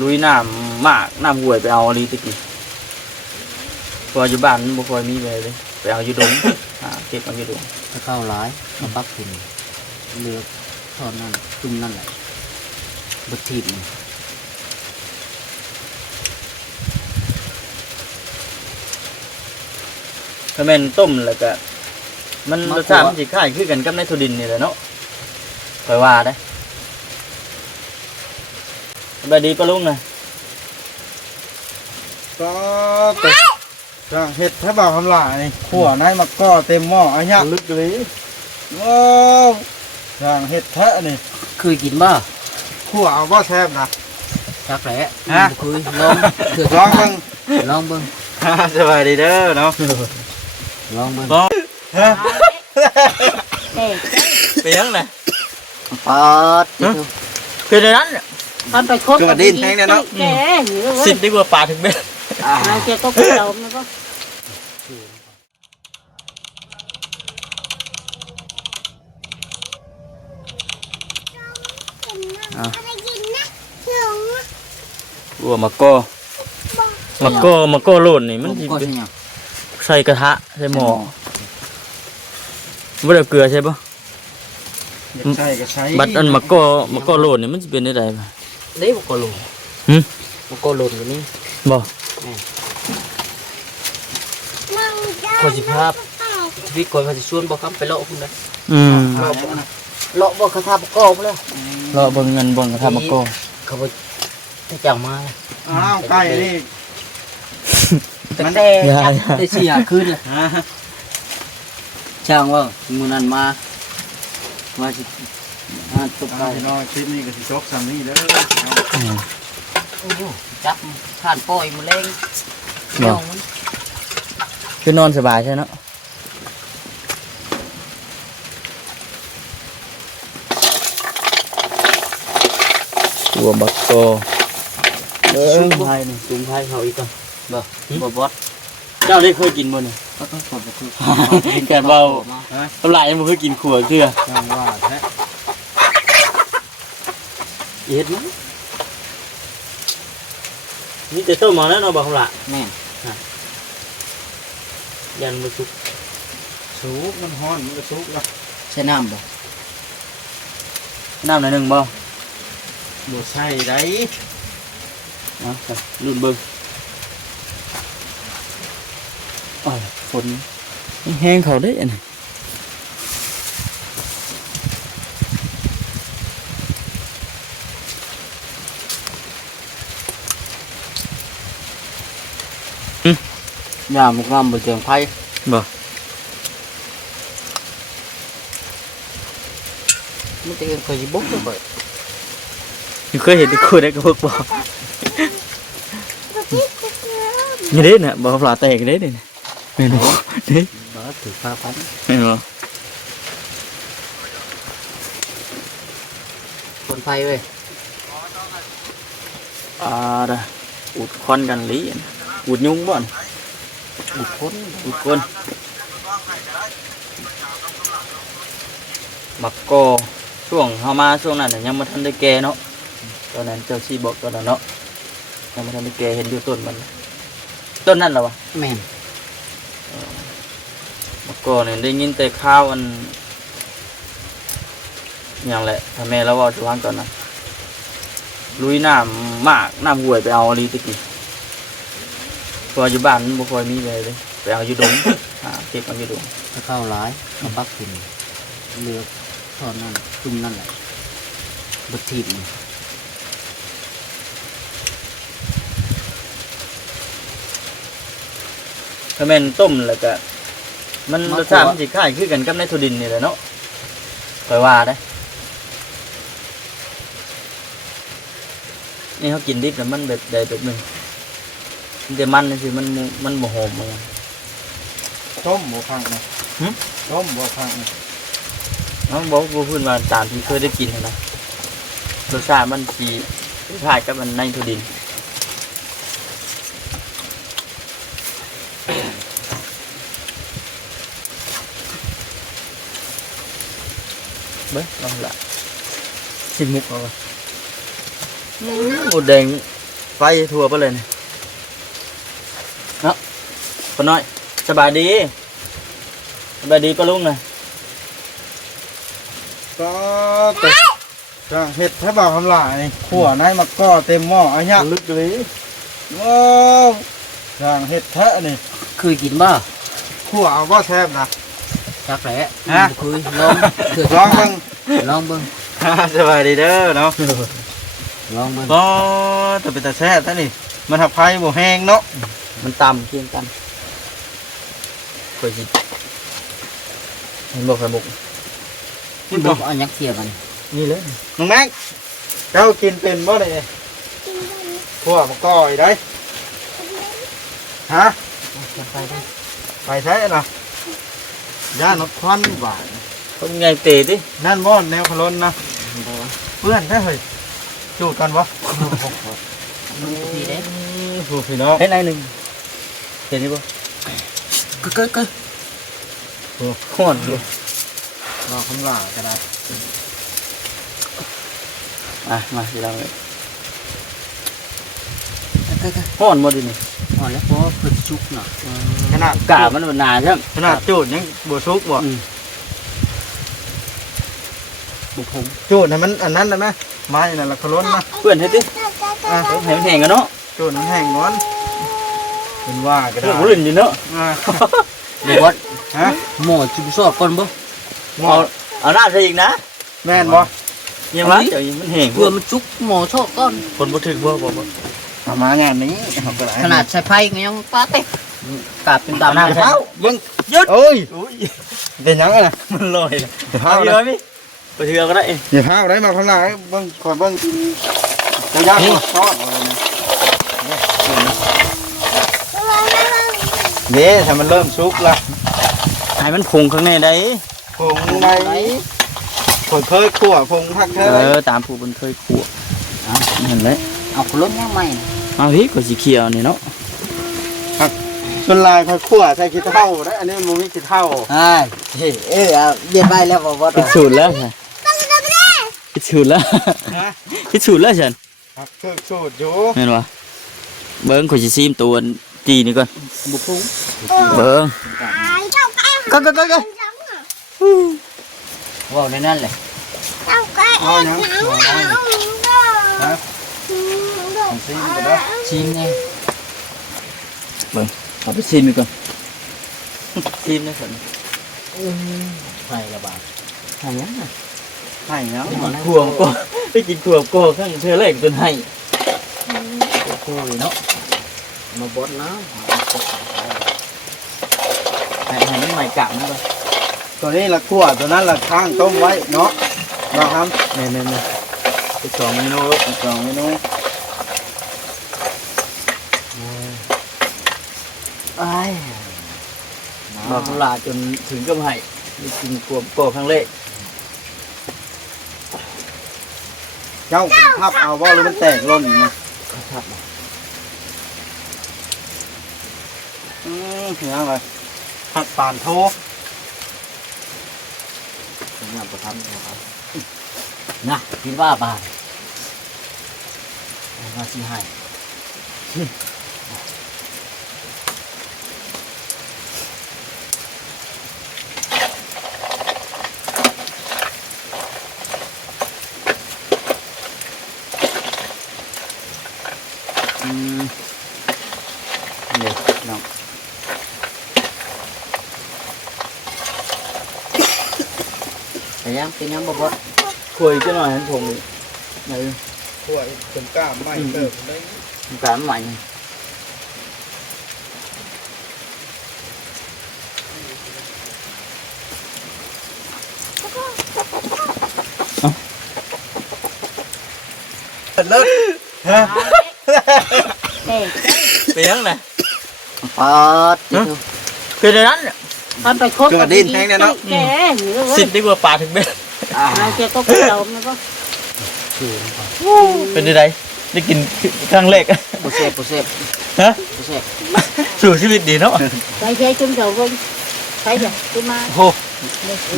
ลุยน้ำมากน้ำห่วยไปเอาอะไรตะกี้พออยู่บ้านบ่ค่อยมีเลยไปเอาอยู่ดงเก็บเอาอยู่ดง ถ้าเข้าร้ายมาปักขึ้นเลือกทอดนั่นจุ่มนั่นแหละบดทีบ ถ้าแม่นต้มแล้วก็มันรสชาติมันสิคล้ายคือกันกับในทุดินนี่แหละเนาะค่อยว่าได้สบายดีปะลุงนะ ก็จะเห็ดแทบบ่าวทำลายขั่วในมะก้อเต็มหม้ออันนี้ลึกเลยว้าวอย่างเห็ดแทะนี่ เคยกินบ่ ขั่วเอาว่าแซ่บนะ จักแหละ ฮะ เคยลองเถื่อ ลองมึง ลองเบิ่ง สบายดีเด้อเนาะ ลองเบิ่ง ฮะ ไปยังไง ปอด คือในนั้น มันไปคบกับดินแห้งเนี่ยเนาะแกหิว สิบดีกว่าปลาถึงเบ็ด เราแกก็คุยเรามันก็ วัวมะกอมะกอโลนนี่มันสิ ก็ใช่ยัง ใส่กระทะใส่หม้อบ่ได้เกลือใช่ปะ ใช่ก็ใช้ บัดอันมะกอโลนนี่มันสิเป็นได้ใดบ่ ได้บ่ก็ลง หึ บ่ก็ลงกันนี่ บ่ คนสิภาพชีวิตคนเขาสิชวนบ่ครับไปเลาะพุ่นนะ อืม เลาะบ่เขาทาบ่ก็พุ่นเลย รอเบิ่งเงินเบิ่งกระทะมะกอ เขาบ่ได้จังมา อ้าวไก่นี่ แต่ได้เสียคืนเลยช่างว่ามื้อนั้นมาสิตุก เอา ไก่ พี่น้องคลิปนี้ก็สิจบซ้ำนี่เด้อ โอ้โหจับผ่านปล่อยมาเล่ง บ่คือนอนสบายใช่เนาะวัวมะกอ ซุ้มไผ่นี่ซุ้มไผ่เขาอีกก่อนบ่บอส เจ้าได้เคยกินบ่นี่ ก็ต้องกดก็คือ แกเบาตำลายยังบ่เคยกินขัวเทื่อ จังว่าแท้ เอ็ดมั้ง นี่แต่ต้มมาแล้วเนาะบ่ของละ แม่ ยันบ่สุก สุกมันฮ้อนมันก็สุกแล้ว ใช้น้ำบ่ น้ำหน่อยหนึงบ่ บ่ใช่ได้ เนาะรุ่นเบิ่งอ้าวฝนแห้งเขาได้อันนี้ยามุกงามบ่เจียงไผ่ บ่ มันจะเคยสิบุกบ่ เคยเห็นแต่คู่ได้กับพวกบ่นี่เด้น่ะบ่ปลาแตกเด้นี่แม่นบ่เด้ บ่ถือผ้าพัน แม่นบ่ คนไผ่เว้ย ดะอุดควันกันลีอุดยุงบ่น บุกคน อุดคนมักกอช่วงเฮามาช่วงนั้นน่ะยังบ่ทันได้แก่เนาะตอนนั้นเจ้าชีบอกตอนนั้นเนาะยังบ่ทันได้แก่เห็นอยู่ต้นมันต้นนั้นเหรอวะ แม่น เมื่อก่อนเนี่ยได้ยินแต่ข้าวอันอย่างแหละถ้าแม่เราเอาจะวางก่อนนะลุยน้ำมากน้ำห่วยไปเอาอะไรตะกี้พออยู่บ้านบ่ค่อยมีเลยไปเอาอยู่ดงเก็บเอาอยู่ดง ถ้าเข้าร้ายมาปักขึ้นเลือกทอดนั่นจุ่มนั่นแหละบดทีบ ถ้าแม่นต้มแล้วก็มันรสชาติมันสิคล้ายคือกันกับในทุดินนี่แหละเนาะค่อยว่าได้นี่เขากินดิบแล้วมันแบบใดแบบหนึ่งมันจะมันสิมันบ่หอมเหมือนกัน ต้มบ่ฟังนะต้มบ่ฟังนะ น้องบอกว่าพูดมาตามที่เคยได้กินนะรสชาติมันสีคล้ายกับมันในทุดินเบ้ลองละชิมมุกเอาไปหมูแดง ไฟทั่วไปเลยนี่เนาะคนน้อยสบายดีปะลุงเลย ก็แต่ช่างเห็ดถ้าบอกคำลายนี่ขัวในมักก็เต็มหม้ออันเนี้ยลึกเลยว้าวช่างเห็ดแท้นี่ เคยกินบ่ ขัวเอาก็แซ่บนะ จักแหละ ฮะ เคยลองเถื่อ ลองมึง ลองเบิ่ง สบายดีเด้อเนาะ ลองเบิ่ง ก็แต่เป็นตาแซ่บท่านี่มันทับไผ่บ่แห้งเนาะ มันต่ำเคียงกันค่อยสิเห็นบอกไข่มุก นี่บ่เอาหยังเทียบกัน นี่เลย น้องแม็กเจ้ากินเป็นบ่เลยขัวมักก็อีได้ฮะ ไปได้ ไปใช้นะย่านรถควันหวาน คนไงเตะดิ นั่นบ่แนวขลนนะ บ่ เพื่อนได้เฮ้ยจูดกันบ่ ดีเด้ ผู้พี่น้อง เห็นไอ้หนึ่งเห็นนี่ปะ กึ ข้อนอยู่ รอคำลาก็ได้ มาสิเราเลย กึ ข้อนหมดดินี่ อ๋อแล้วพอเพิ่นชุกเนาะ ขนาด กามันหนาใช่ไหม ขนาดจูดยังบ่สุกบ่ บุพง จูดให้มันอันนั้นได้ไหมไม้นั่นละขลนนะ เพื่อนเฮ็ดดิ อ่ะ ให้มันแห้งกันเนาะ จูดน้ำแห้งงอนเป็นว่าก็ได้ เรื่องบุหรี่ดิเนาะ อ่ะ บ่บ่ ฮะ หม้อจุบซอกก่อนบ่ เอาหน้าใส่อีกนะ แม่นบ่ ยังวะเดี๋ยวมันแห้ง เพื่อมันจุกหม้อซอกก่อน คนบ่ถึกบ่ เอามางานนี้เอาก็ได้ ขนาดใส่ไฟก็ยังปาเต้กาบเป็นตามหน้า เท้า เบิ่งยึด เอ้ย อุ้ย เป็นยังไงนะ มันลอย เท้า เอาเย นะ อะมั้ยไปเถือก็ได้ อย่าเท้าได้มาข้างหน้าเบิ่งขอเบิ่งจะยากทอดอะไรนะนี่ถ้ามันเริ่มสุกละ ให้มันพุงข้างในได้ ผงในผงเคยขั่วผงผักเคย ตามผู้บนเคยขั่วเห็นไหม เอาขลุ่นยังใหม่ เอาพี่ก็สีเขียวนี่เนาะ ส่วนลายค่อยขั่วใส่ขี้เท่าได้อันนี้มันมีขี้เท่า เอาเย็นไปแล้วบ่บ่ พิสูจน์แล้วใช่พิสูจน์แล้ว นะ พิสูจน์แล้วฉัน ครับเครื่องสูตรอยู่ เห็นปะเบิ้งขอยสิซีมตัวจีนี่ก่อน บุพง เบิ้งก็ ว้าวในนั้นเลย เอาอย่างนะผมซีก็ได้ ชิมไง เอาไปซีมนี่ก่อนซีมนะฉัน ไฟระบาด ทำยังไง ให้เนาะ ขวบก็ไปกินขวบก็ข้างเธอแรกจนให้ โอ้ยเนาะมาบดน้ ให้มันใหม่กะมันก่อน ตัวนี้ละขั่วตัวนั้นละข้างต้มไว้เนาะเราทำ เนี่ยไปสองเมนู สองเมนู ำไอ้ บอกตลาดจนถึงกับให้ไปกินขวบก็ข้างแรก เจ้าทับเอาว่าหรือมันแตกล่นนะเสียงอะไรผัดป่านโท ผมอยากไปทำนะครับนะคิดว่าบาทมาสิให้ เนี่ยน้อง แต่ยังเป็นยังบ่บด คุยจะหน่อยให้ผมไหน ขั่วจนกล้ามไม่เติมได้ ตามใหม่ เลิศฮะ เป็นยังไง ปอด เป็นอย่างนั้น ท่านไปคบแกหิว สิบดีกว่าป่าถึงเบ็ด แกก็กระโดดมันก็ เป็นยังไงได้กินครั้งแรก บุเซฟบุเซฟ ฮะ บุเซฟ สู่ชีวิตดีเนาะ ใช้ใช้จุ่มเจ้าก็ใช้จ้ะจุ่มมา โอ้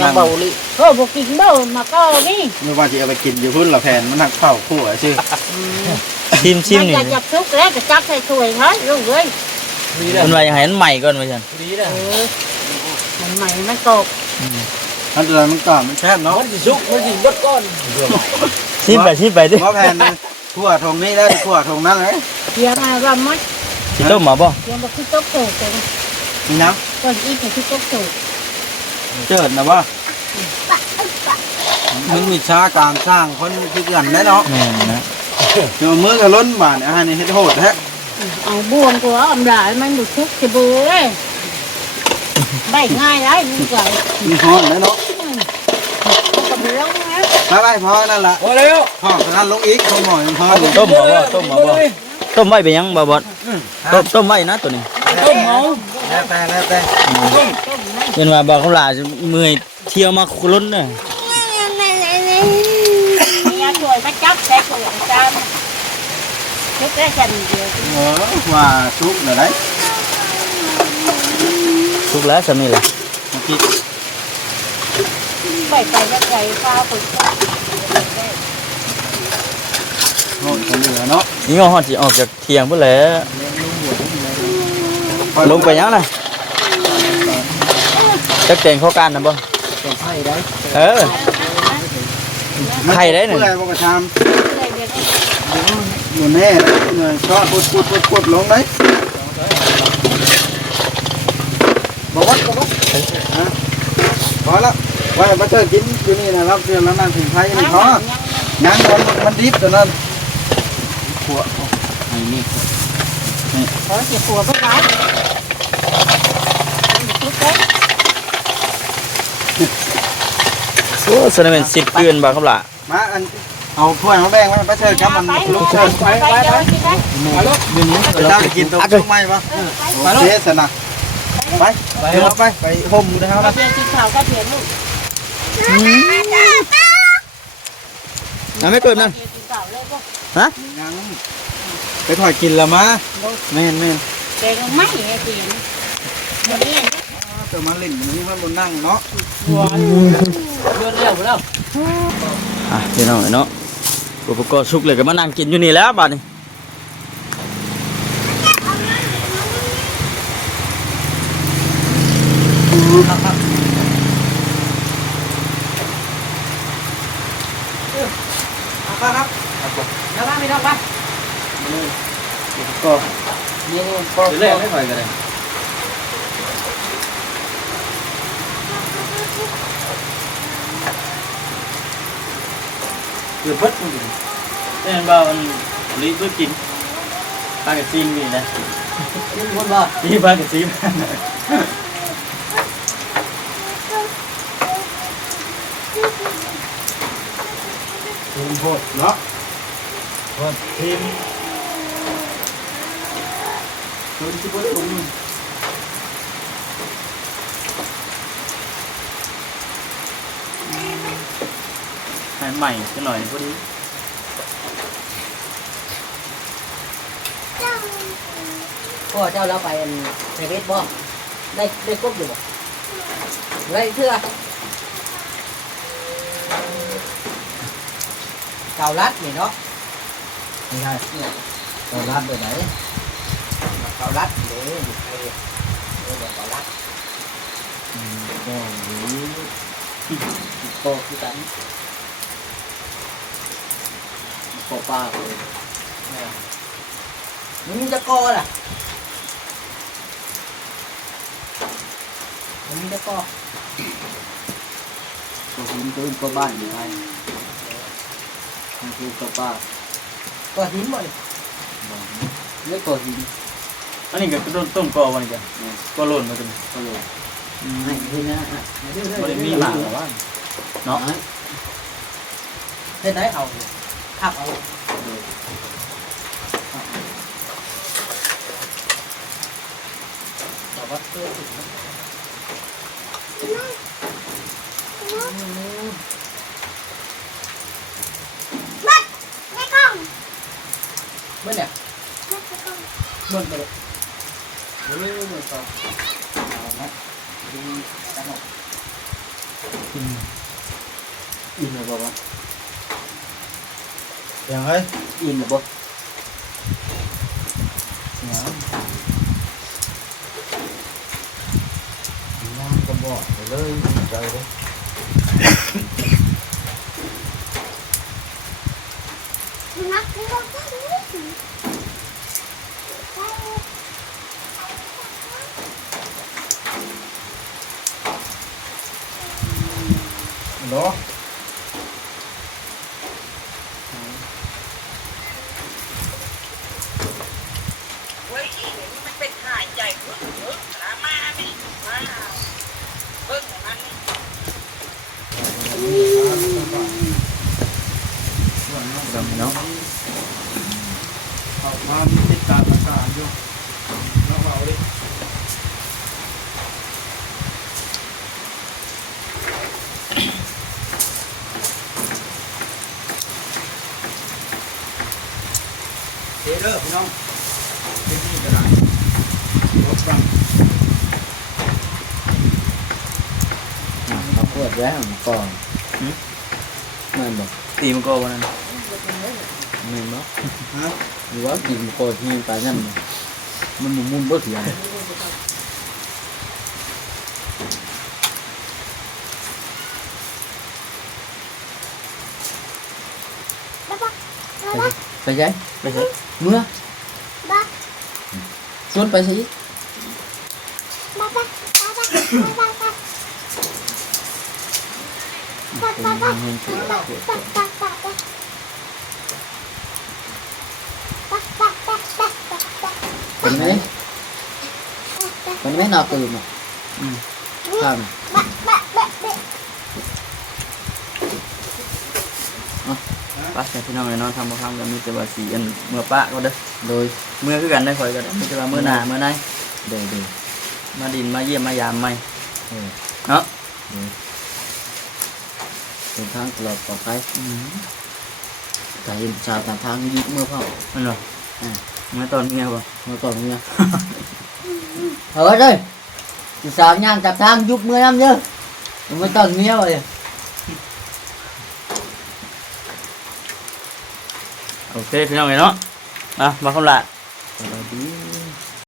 ยังเบาลิ โอ้บอกกินเบ้ามาก็นี่ ไม่ว่าจะเอาไปกินอยู่พุ่นละแผ่นมันหักเผาขั่วชื่อ ชิมชิมนี่ อยากจับซุกแล้วก็จับใส่ถ้วยเฮ้ยลูกเอ้ย มันว่าอย่างไรมันใหม่ก่อนมาจัน ดีนะ มันใหม่มันกรอบ อันเดียวมันก่อนมันแค่เนาะ มันสิสุกมันสิบดก้อน ชิมไปดิ เพราะแผ่นทั่วทงนี้ได้ทั่วทงนั้นเลย เทียมาว่ามัด สิต้มมาบ่ เทียมาคือต๊กโตกเลย นี่นะ ก็อีกคือต๊กโตก เจิดนะว่ามันมีชาการสร้างคนคือกันได้เนาะ แม่นนะ เดี๋ยวมือก็ล้นบาทอาหารนี่เฮ็ดโหดแท้ เอาบ่วงตัวอำลายมันบุกทุกสิเบื่อได้ง่ายได้นี่ไก่ มีห้องได้เนาะ ก็ไม่ร้องนะ ไปพอนั่นละ พอแล้ว ห้องนั้นลงอีกห้องหน่อยพอ ต้มมาบ่ต้มไว้ไปยังบ่บ่ต้มไว้นะตัวนี้ ต้มเมา แล้วแต่ เห็นว่าบ่เขาหลาเมื่อยเที่ยวมาล้นน่ะ มีอาช่วยมาจับใส่ขวดจานทุกได้ฉันเดียว ว่าซุปเลยได้ ทุกแล้วสามีล่ะ ไปแล้วไก่ข้าวปุ๋ย โหดเหลือเนาะ นี่ก็ฮอดสิออกจากเที่ยงพุ่นแหละลงไปยังน่ะจักแต่งเข้ากันน่ะบ่ เป็นไผ่ได้ เออ ไข่ได้หนึ่ง เพื่อบอกกระชามอยู่แน่เลยก็พุดลงได้บอกว่าพอแล้วไว้มาเจอกินอยู่นี่นะครับเพื่อนแล้วนั่งถึงไทยนี่พองั้นมันดิบตัวนั้นขวดไอ้นี่ ขอเสียหัวไปไหนทุกได้ โอ้สนเป็น10เดือนบ่ครับล่ะ มาอันเอาถ้วยมาแบ่งมาเจอครับมันลูกเชิญ ไปเดี๋ยวกินได้ มาลูก เดี๋ยวนี้เจ้าจะกินตัวชุกไหมปะโอเคสนะไปไปห่มนะครับ ก็เพียงกินข้าวก็เพียงลูก ไม่เกิดนั่น กินข้าวเลยก็ ยังไปถอยกินละมาแม่น แกงไม่ไอ้เพียงวันนี้ เติมมาเล่นมันนี่มันบนนั่งเนาะ เดินเร็วแล้ว อ่ะพี่น้องเนาะอุปกรณ์สุกเลยก็มานั่งกินอยู่นี่แล้วบัดนี้ครับ แล้วมาไม่ต้องไป ก็ นี่ เล่นไม่ค่อยกันเลย เกือบพัดมัน เล่นบ่มันรีบกินปลากระซิมนี่นะ นี่คนบ่ นี่ปลากระซิม ทีมโหดเนาะโหดทีมทีมที่พ้นถุง ให้ใหม่กันหน่อยพอดี พ่อเจ้าเราไปในเวทบ่ได้ครบอยู่บ่ได้เชื่อเก่ารัดนี่เนาะ ไม่ใช่ตัวร้านไปไหน เก่ารัดเด้ออยู่ไทยเก่ารัด ก็หรือ โตคือกันโตป้าเลยมึงจะกอล่ะมึงจะกอ ตัวหินตัวอื่นก็บ้านอยู่ไทยมันคือตัวป้า ก็หินบ่เลย เรียกตัวหิน อันนี้ก็ต้มกอวันนี้จ้ะก็หล่นมาตรงนี้ ก็เลย ไม่หินนะ บ่ได้มีหมากหรอวะเนาะ เฮ็ดได้เอาขับเอาแต่ว่าเพื่อถึงเมื่อเนี่ยเมื่อไปเลยเมื่อต่อเอาละดูกันหน่อย อินเลยบอกว่าอย่างไร อินหรือบ่ เลยใจเลยเนาะ เว้ยอีนี่มันเป็นหายใหญ่เพิ่งนะมานี่มาเพิ่งมัน ดำเนาะ เขามาติดตามอาการอยู่น้องเอาดิเด้อพี่น้องที่นี่ก็ได้รถบัง เขาปวดแย่ของก่อนนั่นบอก ตีมันก็วันนั้น นั่นเนาะ ฮะ หรือว่ากินโคตรที่ตายนั่นมันมุ่งบ่เถียง ไปใช่ ไปใช่ เมื่อชวนไปสิเป็นไหมเป็นไหมนอนตื่นอ่ะข้าม ป้าแต่พี่น้องไอ้น้องทำมาทำกันมีแต่ว่าสีอันเมื่อป้าก็เด้อ โดย เมื่อคือกันได้คอยก็ได้มีแต่ว่าเมื่อหน้าเมื่อไหน โดย มาดินมาเยี่ยมมายามใหม่ เออ เนาะ เดินทางตลอดปลอดภัยแต่เห็นชาวต่างทางยิบเมื่อพ่อ นั่นเหรอเมื่อตอนเมียบ่ เมื่อก่อนเมื่อเฮ้ยเด้อสาวย่างจากทางยุบเมื่อน้ำเยอะเมื่อตอนเมียเลย โอเคพี่น้องไอ้เนาะมาคำละ สวัสดี